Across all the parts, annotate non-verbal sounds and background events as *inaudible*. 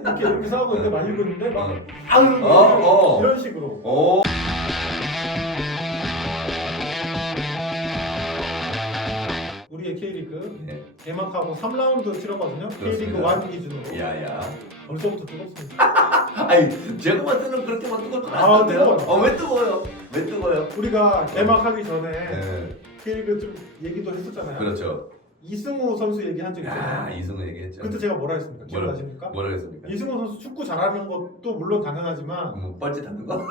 이렇게 이렇게 싸우고 있는데 말리고 있는데 막 어. 아유 어, 어. 이런 식으로 오. 우리의 K리그 네. 개막하고 3라운드 치렀거든요. K리그 그렇습니다. 1 기준으로 야야. 벌써부터 뜨겁습니다. *laughs* 아니 제가 봤을 때는 그렇게 막 뜨겁지 아, 않은데요. 뜨거워요. 어왜 뜨거워요? 왜 뜨거워요? 우리가 개막하기 전에 네. K리그 좀 얘기도 했었잖아요. 그렇죠. 이승우 선수 얘기한 적야 있잖아요. 이승우 얘기했죠. 그때 제가 뭐라 했습니까? 뭐라- 기억나십니까? 뭐라 했습니까? 이승우 선수 축구 잘하는 것도 물론 당연하지만 뭐 뻘짓 하는 거?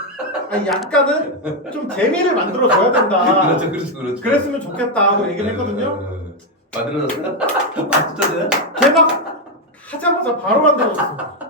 아니, 약간은 좀 재미를 만들어 줘야 된다. *laughs* 그렇죠, 그렇죠, 그렇죠. 그랬으면 좋겠다 하고 얘기를 했거든요. 만들어졌어요? *laughs* 만들어졌어요? 개막 하자마자 바로.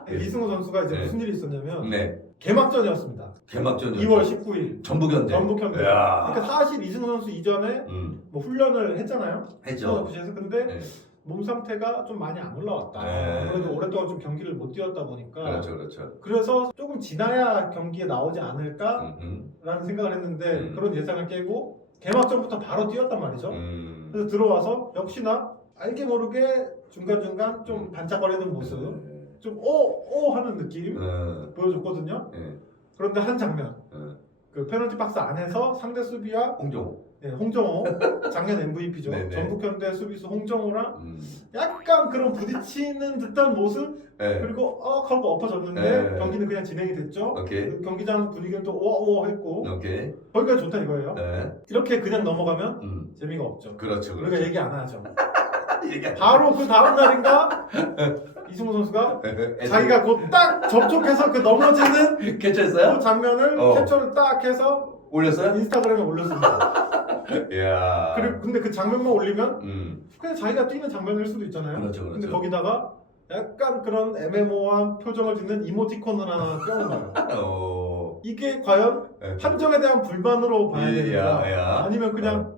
네. 이승우 선수가 이제 네. 무슨 일이 있었냐면 네. 개막전이었습니다. 개막전 2월 19일 전북 현대. 전북 현대. 야. 그러니까 사실 이승우 선수 이전에 음. 뭐 훈련을 했잖아요. 했죠. 부시에서 근데 네. 몸 상태가 좀 많이 안 올라왔다. 네. 그래도 오랫동안 좀 경기를 못 뛰었다 보니까 그렇죠, 그렇죠. 그래서 조금 지나야 경기에 나오지 않을까라는 음, 생각을 했는데 음. 그런 예상을 깨고 개막전부터 바로 뛰었단 말이죠. 음. 그래서 들어와서 역시나 알게 모르게 중간중간 음. 좀 반짝거리는 모습, 네. 좀 오, 오 하는 느낌 어, 보여줬거든요. 네. 그런데 한 장면, 어. 그 페널티 박스 안에서 상대 수비와 홍종호. 네, 홍정호, *laughs* 작년 MVP죠. 네네. 전북현대 수비수 홍정호랑 음. 약간 그런 부딪히는 듯한 모습, 네. 그리고 어 하고 엎어졌는데 네. 경기는 그냥 진행이 됐죠. 오케이. 그 경기장 분위기는 또 오오 했고 오케이. 거기까지 좋다 이거예요. 네. 이렇게 그냥 넘어가면 음. 재미가 없죠. 그렇죠, 우리가 그렇죠. 얘기 안 하죠. *laughs* 바로 그 다음 날인가 *laughs* 이승우 선수가 해. 자기가 곧 딱 접촉해서 그 넘어지는? *laughs* 그 장면을 어. 캡처를 딱 해서 올렸어요? 인스타그램에 올렸습니다. *laughs* 이야. 그리고 근데 그 장면만 올리면 음. 그냥 자기가 뛰는 장면일 수도 있잖아요. 그렇죠, 근데 그렇죠. 거기다가 약간 그런 애매모호한 표정을 짓는 이모티콘을 하나 껴놓아요. *laughs* 어. 이게 과연 네. 판정에 대한 불만으로 봐야 예, 되는가 야, 야. 아니면 그냥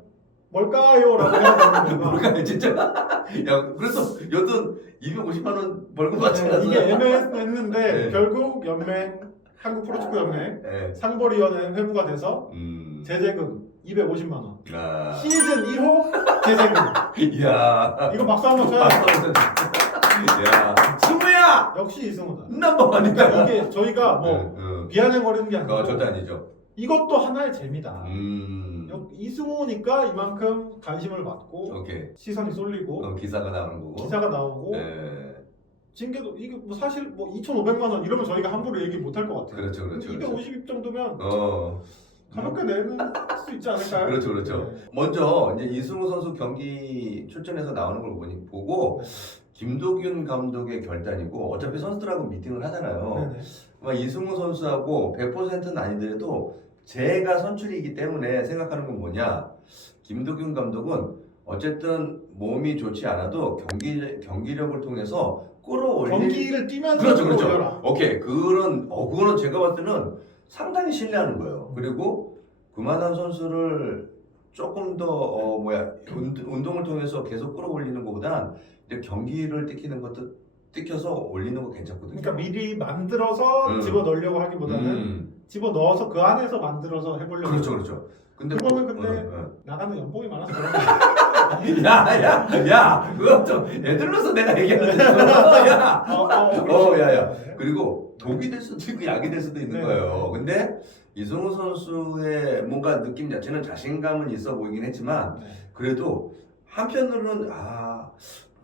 뭘까요? 라고 해야 되는 건가 뭘까 진짜. 야, 그래서 여튼 250만 원 벌금 받지 네, 않았어요? 이게 애매했는데 네. 결국 연맹 한국 프로축구 연맹 네. 상벌위원회 회부가 돼서 음. 제재금 250만 원 아. 시즌 1호 제재금 이야. 이거 박수 한번 쳐야 돼요 야. 승우야! 역시 이승우다 넘버원이다. 그러니까 이게 저희가 뭐 응, 비아냥거리는 게 아니고 절대 아니죠. 이것도 하나의 재미다 음. 역- 이승우니까 이만큼 관심을 받고 오케이. 시선이 쏠리고 어, 기사가 나오는 거고. 기사가 나오고 네. 징계도 이게 뭐 사실 뭐 2,500만 원 이러면 저희가 함부로 얘기 못 할 것 같아요. 그렇죠, 그렇죠, 그렇죠. 250 정도면 어. 가볍게 내는 수 있지 않을까요? 그렇죠, 그렇죠. 네. 먼저 이제 이승우 선수 경기 출전해서 나오는 걸 보니 보고 김도균 감독의 결단이고 어차피 선수들하고 미팅을 하잖아요. 네네. 막 이승우 선수하고 100%는 아니더라도 제가 선출이기 때문에 생각하는 건 뭐냐? 김도균 감독은 어쨌든 몸이 좋지 않아도 경기 경기력을 통해서 끌어올릴 경기를 뛰면서 그렇죠, 그렇죠. 올려라. 오케이 그런 어 그거는 제가 봤을 때는 상당히 신뢰하는 거예요. 그리고 그만한 선수를 조금 더 어, 뭐야 운- 운동을 통해서 계속 끌어올리는 것보단 이제 경기를 뛰키는 것도 뛰켜서 올리는 거 괜찮거든요. 그러니까 미리 만들어서 음. 집어 넣으려고 하기보다는 음, 집어 넣어서 그 안에서 만들어서 해보려고. 그렇죠, 그렇죠. 근데 그거는 뭐- 근데 어, 어. 나가는 연봉이 많아서 그런 *laughs* 거야. 야, 야, 야, 그거 좀 애들로서 내가 얘기하는 거야. 야. *laughs* 어, 어, 어, 야, 야. 네. 그리고 독이 될 수도 있고 약이 될 수도 있는 네. 거예요. 근데 이승우 선수의 뭔가 느낌 자체는 자신감은 있어 보이긴 했지만 네. 그래도 한편으로는 아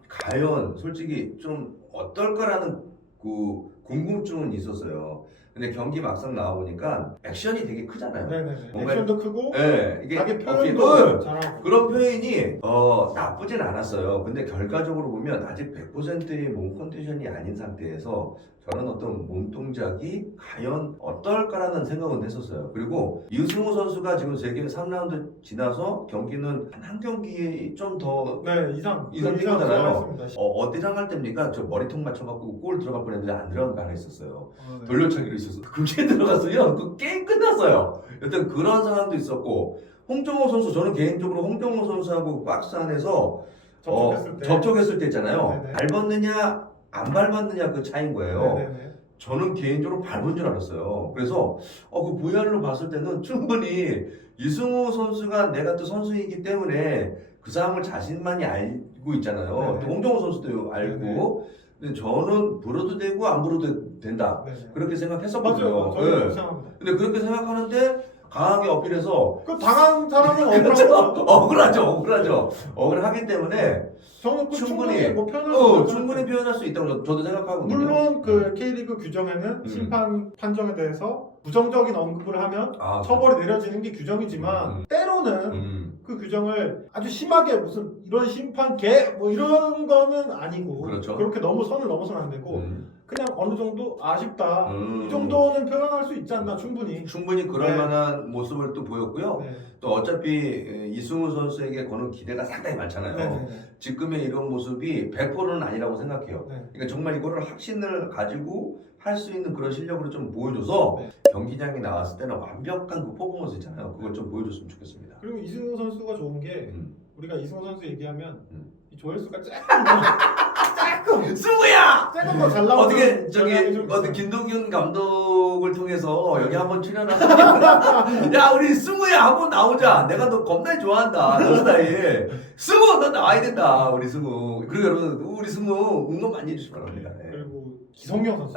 과연 솔직히 좀 어떨까라는 그 궁금증은 있었어요. 근데 경기 막상 나와 보니까 액션이 되게 크잖아요. 네네네. 뭔가- 액션도 크고 네, 이게 자기 표현도 어, 잘하고. 그런 표현이 어, 나쁘진 않았어요. 근데 결과적으로 보면 아직 100%의 몸 컨디션이 아닌 상태에서 저는 어떤 몸 동작이 과연 어떨까라는 생각은 했었어요. 그리고 이승우 선수가 지금 세계 3라운드 지나서 경기는 한, 한 경기에 좀더 네 이상 이상 그 뛰거든요. 어, 어디랑 때입니까? 저 머리통 맞춰갖고 골 들어갈 뻔했는데 안 들어간 거 하나 있었어요. 어, 네. 돌려차기로 있었어. 그게 *laughs* 들어갔어요. 그 게임 끝났어요. 여튼 그런 상황도 있었고 홍정호 선수 저는 개인적으로 홍정호 선수하고 박스 안에서 접촉했을 어, 때. 접촉했을 때 있잖아요. 네네. 밟았느냐 안 밟았느냐 그 차이인 거예요. 네네네. 저는 개인적으로 밟은 줄 알았어요. 그래서 어, 그 VR로 봤을 때는 충분히 이승우 선수가 내가 또 선수이기 때문에 그 상황을 자신만이 알고 있잖아요. 네네. 또 홍정호 선수도 알고 네네. 근데 저는 불어도 되고 안 불어도 된다. 네. 그렇게 생각했었거든요. 맞아요. 저도 예. 그렇게 생각합니다. 근데 그렇게 생각하는데 강하게 어필해서 그 당한 사람은 *laughs* 억울한 거. 억울하죠, 억울하죠. 억울하기 때문에 저는 그 충분히, 충분히, 뭐 표현할 수 어, 있다고 충분히 생각해요. 표현할 수 있다고 저- 저도 생각하거든요. 물론 그 K리그 규정에는 음. 심판 판정에 대해서 부정적인 언급을 하면 아, 처벌이 내려지는 게 규정이지만 음. 때로는 음, 그 규정을 아주 심하게 무슨 이런 심판 개 뭐 이런 거는 아니고 그렇죠. 렇게 너무 선을 넘어서는 안 되고 음, 그냥 어느 정도 아쉽다 음. 이 정도는 표현할 수 있지 않나 충분히 충분히 그럴 네. 만한 모습을 또 보였고요. 네. 또 어차피 이승우 선수에게 거는 기대가 상당히 많잖아요. 네, 네, 지금의 이런 모습이 100%는 아니라고 생각해요. 네. 그러니까 정말 이거를 확신을 가지고 할 수 있는 그런 실력으로 좀 보여줘서 네. 경기장에 나왔을 때는 완벽한 그 퍼포먼스 있잖아요. 그걸 좀 보여줬으면 좋겠습니다. 그리고 이승우 선수가 좋은 게 음. 우리가 이승우 선수 얘기하면 음. 이 조회수가 조금 조금 승우야! 조금 더잘 나오는 어떻게 저기 어떻게. 김동균 감독을 통해서 여기 한번 출연하서 *laughs* 야 우리 승우야 한번 나오자 내가 너 겁나 좋아한다 너 스타일 승우 너 나와야 된다 우리 승우 그리고 여러분 우리 승우 응원 많이 해주시기 바랍니다 네. 그리고 기성용 선수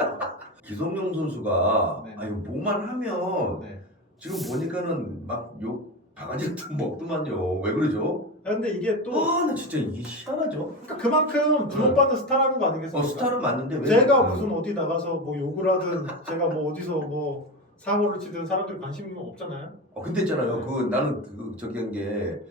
기성용 선수가 네. 아유 뭐만 하면 네. 지금 보니까는 막욕 바가지 *laughs* 먹더만요 왜 그러죠? 아, 근데 이게 또 아 나 진짜 이게 희한하죠 그러니까 그만큼 주목받는 스타라는 거 아니겠습니까? 어 스타는 맞는데 왜 제가 음. 무슨 어디 나가서 뭐 욕을 하든 제가 뭐 어디서 뭐 사고를 치든 사람들이 관심이 없잖아요. 어 근데 있잖아요. 그 나는 그 저기 한 게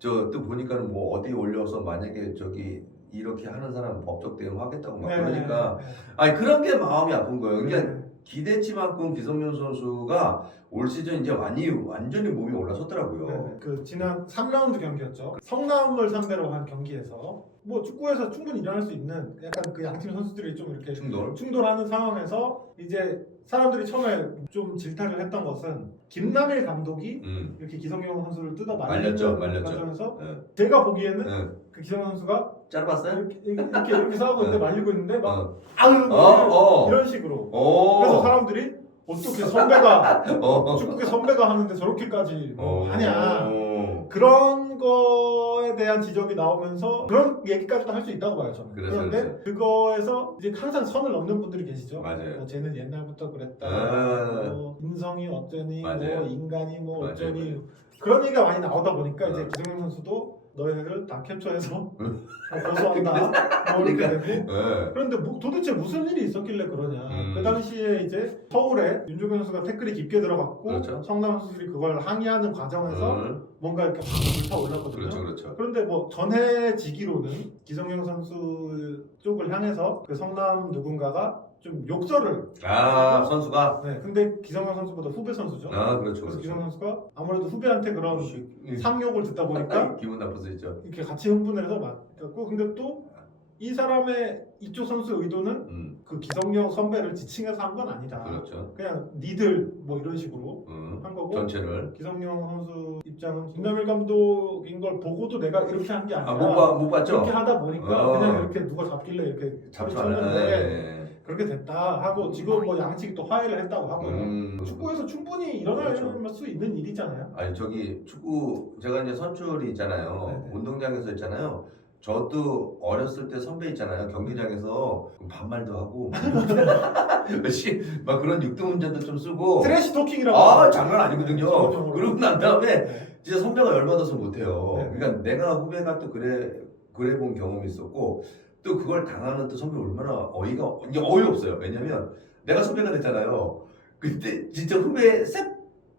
저 또 보니까는 뭐 어디에 올려서 만약에 저기 이렇게 하는 사람 법적 대응하겠다고 막 그러니까 아니 그런 게 마음이 아픈 거예요. 네. 그러니까 기대치만큼 기성용 선수가 올 시즌 이제 완이 완전히 몸이 올라섰더라고요. 네, 그 지난 3라운드 경기였죠. 성남을 상대로 한 경기에서 뭐 축구에서 충분히 일어날 수 있는 약간 그 양팀 선수들이 좀 이렇게 충돌. 충돌하는 상황에서 이제 사람들이 처음에 좀 질타를 했던 것은 김남일 감독이 음. 이렇게 기성용 선수를 뜯어 말렸죠, 말렸죠. 과정에서 네. 제가 보기에는 네. 그 기성용 선수가 짧았어요? 이렇게 이렇게, 이렇게 싸우고 있는데 네. 말리고 있는데 막 어. 아유 어, 어. 이런 식으로 오. 그래서 사람들이 어떻게 선배가 *laughs* 어. 축구계 선배가 하는데 저렇게까지 뭐 어. 하냐 그런 거에 대한 지적이 나오면서 그런 얘기까지도 할 수 있다고 봐요 저는 그래서, 그런데 그래서. 그거에서 이제 항상 선을 넘는 분들이 계시죠 맞아요. 뭐 쟤는 옛날부터 그랬다 아. 뭐 인성이 어쩌니 맞아요. 뭐 인간이 뭐 맞아요, 어쩌니 맞아요. 그런 얘기가 많이 나오다 보니까 이제 어. 기성용 선수도 너희들 다 캡처해서 *laughs* 응. 뭐 고소한다 뭐 이렇게 되고 네. 그런데 뭐 도대체 무슨 일이 있었길래 그러냐. 음. 그 당시에 이제 서울에 윤종현 선수가 태클이 깊게 들어갔고 그렇죠. 성남 선수들이 그걸 항의하는 과정에서 음. 뭔가 이렇게 확 불타올랐거든요. 그렇죠, 그렇죠. 그런데 뭐 전해지기로는 기성용 선수 쪽을 향해서 그 성남 누군가가 좀 욕설을 아 선수가 네 근데 기성용 선수보다 후배 선수죠. 아 그렇죠, 그래서 그렇죠. 기성용 선수가 아무래도 후배한테 그런 음. 상욕을 듣다 보니까 기분 나쁠 수 있죠. 이렇게 같이 흥분을 해서 맞고 근데 또 이 사람의 이쪽 선수 의도는 음, 그 기성용 선배를 지칭해서 한 건 아니다. 그렇죠. 그냥 니들 뭐 이런 식으로 음, 한 거고 전체를 기성용 선수 입장은 김남일 감독인 걸 보고도 내가 이렇게 한 게 아니라 아못못 봤죠. 이렇게 하다 보니까 어. 그냥 이렇게 누가 잡길래 이렇게 잡초하는. 쳤는데 그렇게 됐다 하고 지금 뭐 양측이 또 화해를 했다고 하고요. 음. 축구에서 충분히 일어날 그렇죠. 수 있는 일이잖아요. 아니 저기 축구 제가 이제 선출이 있잖아요. 네네. 운동장에서 있잖아요. 저도 어렸을 때 선배 있잖아요. 경기장에서 반말도 하고 씨, *laughs* 막 그런 육두문자도 좀 쓰고 트래시 토킹이라고. 아. 장난 아니거든요. 전문용어로. 그러고 난 다음에 네. 진짜 선배가 열받아서 못해요. 네. 그러니까 내가 후배가 또 그래 그래 본 경험이 있었고 또 그걸 당하는 또 선배 얼마나 어이가 이게 어이 없어요. 왜냐면 내가 선배가 됐잖아요. 그때 진짜 후배 새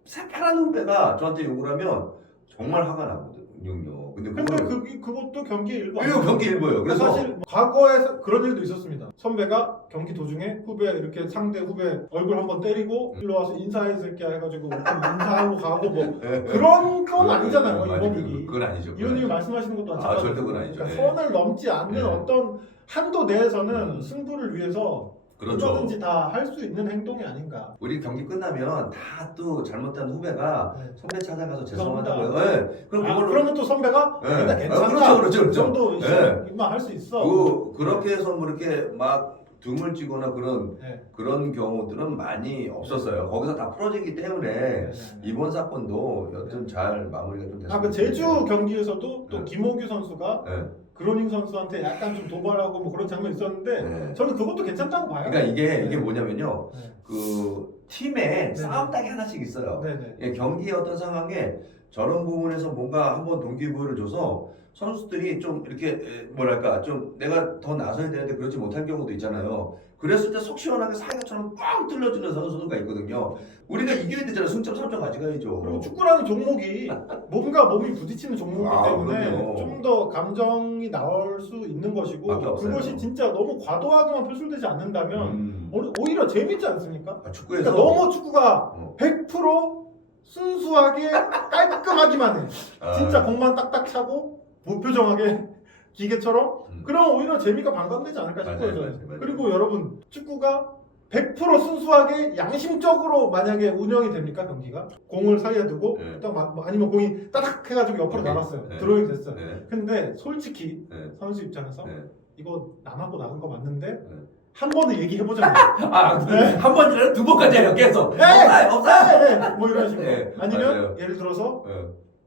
새파란 후배가 저한테 욕을 하면 정말 화가 나거든 요. 근데 근데 그걸 그 그것도 경기의 일부. 아니에요? 경기 일보예요. 그래서 사실 과거에 그런 일도 있었습니다. 선배가 경기 도중에 후배 이렇게 상대 후배 얼굴 한번 때리고 일로 와서 인사해 새끼야 해가지고 좀 인사하고 가고 뭐 예, *laughs* 예. 그런 건 아니잖아요. 맞아요. 이번 그- 일이. 그건 아니죠. 그건 이현님이 아니죠. 말씀하시는 것도 아. 절대 그건 아니죠. 그러니까 예. 선을 넘지 않는 예. 어떤 한도 내에서는 음. 승부를 위해서 그렇죠. 얼마든지 다 할 수 있는 행동이 아닌가. 우리 경기 끝나면 다 또 잘못한 후배가 네. 선배 찾아가서. 죄송하다고요. 예. 그럼 아, 그걸 그러면 또 선배가 예. 괜찮다, 아, 괜찮다. 그렇죠, 그렇죠, 그 그렇죠. 정도 예. 임마 할수 있어. 그 그렇게 해서 뭐 이렇게 막 등을 찌거나 그런 네. 그런 경우들은 많이 없었어요. 거기서 다 풀어지기 때문에 네, 네. 이번 사건도 여튼 잘 마무리가 좀 됐어요. 아, 그 제주 경기에서도 또 네. 김호규 선수가 네. 그로닝 선수한테 약간 좀 도발하고 뭐 그런 장면 이 있었는데 네. 저는 그것도 괜찮다고 봐요. 그러니까 이게 네. 이게 뭐냐면요. 네. 그 팀에 네. 싸움닭이 하나씩 있어요. 네네. 예, 경기의 어떤 상황에 저런 부분에서 뭔가 한번 동기부여를 줘서 선수들이 좀 이렇게 에, 뭐랄까 좀 내가 더 나서야 되는데 그렇지 못할 경우도 있잖아요. 그랬을 때 속 시원하게 사이가처럼 꽝 뚫려주는 선수가 있거든요. 우리가 이겨야 되잖아요. 승점 3점 가져가야죠. 그리고 축구라는 종목이 몸과 몸이 부딪히는 종목이기 아, 때문에 그럼요. 좀 더 감정이 나올 수 있는 것이고. 그것이 진짜 너무 과도하게만 표출되지 않는다면 음. 오- 오히려 재밌지 않습니까? 아, 축구에서 그러니까 너무 축구가 어. 100% 순수하게 깔끔하기만 해. 아, 진짜 공만 딱딱 차고 무표정하게 기계처럼 음. 그럼 오히려 재미가 반감되지 않을까 맞아요, 싶어요. 맞아요, 저는. 맞아요. 그리고 여러분 축구가 100% 순수하게 양심적으로 만약에 운영이 됩니까 경기가 공을 사이에 두고 네. 딱 마- 뭐 아니면 공이 따닥 해가지고 옆으로 오케이. 나갔어요 네. 드로잉 됐어요 네, 근데 솔직히 네, 선수 입장에서 네. 이거 남았고 나간 거 맞는데 네. 한 번은 얘기해보자 *laughs* 아, 한 번, 두 번까지 해요, 계속. 네. 없어요, 없어요. 네, 뭐 이런 식으로 네, 아니면 맞아요. 예를 들어서 네,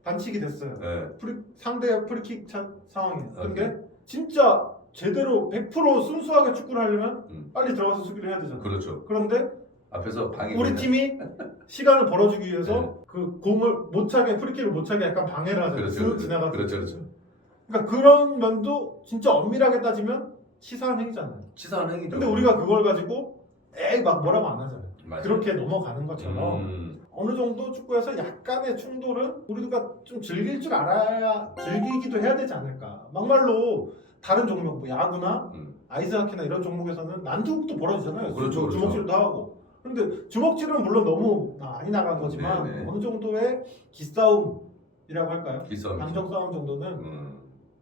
반칙이 됐어요 네. 프리, 상대 프리킥 차, 상황이에요. 근데 진짜 제대로 100% 순수하게 축구를 하려면 음. 빨리 들어가서 수비를 해야 되잖아. 그렇죠. 그런데 앞에서 방해. 우리 팀이 *laughs* 시간을 벌어주기 위해서 네. 그 공을 못 차게 프리킥을 못 차게 약간 방해를 하잖아. 그렇죠, 쓱 그렇죠. 지나가서. 그렇죠, 그렇죠. 그러니까 그런 면도 진짜 엄밀하게 따지면 치사한 행위잖아요. 치사한 행위죠. 근데 우리가 그걸 가지고 에이 막 뭐라고 안 하잖아요. 맞아요. 그렇게 넘어가는 것처럼 음, 어느 정도 축구에서 약간의 충돌은 우리가 좀 즐길 줄 알아야 즐기기도 해야 되지 않을까. 막말로 다른 종목, 뭐 야구나 음. 아이스하키나 이런 종목에서는 난투극도 벌어지잖아요. 그렇죠, 주- 그렇죠. 주먹질도 하고. 근데 주먹질은 물론 너무 많이 나간 거지만 네, 네. 어느 정도의 기싸움이라고 할까요? 기싸움이죠. 감정 싸움 정도는 음.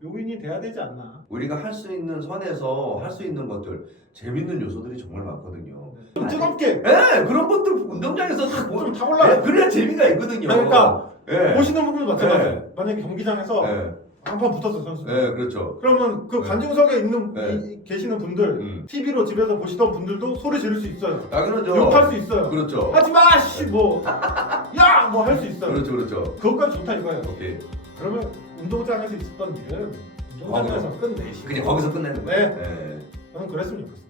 요인이 돼야 되지 않나. 우리가 할 수 있는 선에서 할 수 있는 것들 재밌는 요소들이 정말 많거든요. 좀 뜨겁게 예, 그런 것들 운동장에서도 보, 좀 타올라. 예, 그래야 재미가 있거든요. 그러니까 예, 보시는 분들도 마찬가지예요. 네. 만약에 경기장에서 예, 한판 붙었어 선수. 예, 그렇죠. 그러면 그 네. 관중석에 있는 네. 이- 계시는 분들 음. TV로 집에서 보시던 분들도 소리 지를 수 있어요. 당연하죠. 욕할 수 있어요. 그렇죠. 하지 마, 씨, 뭐, 야, 뭐 할 수 있어요. 그렇죠, 그렇죠. 그것까지 좋다 이거예요. 오케이. 그러면 운동장에서 있었던 일은 운동장에서 끝내시고. 그냥 거기서 끝내는 네. 거예요. 예. 저는 그랬으면 좋겠어요.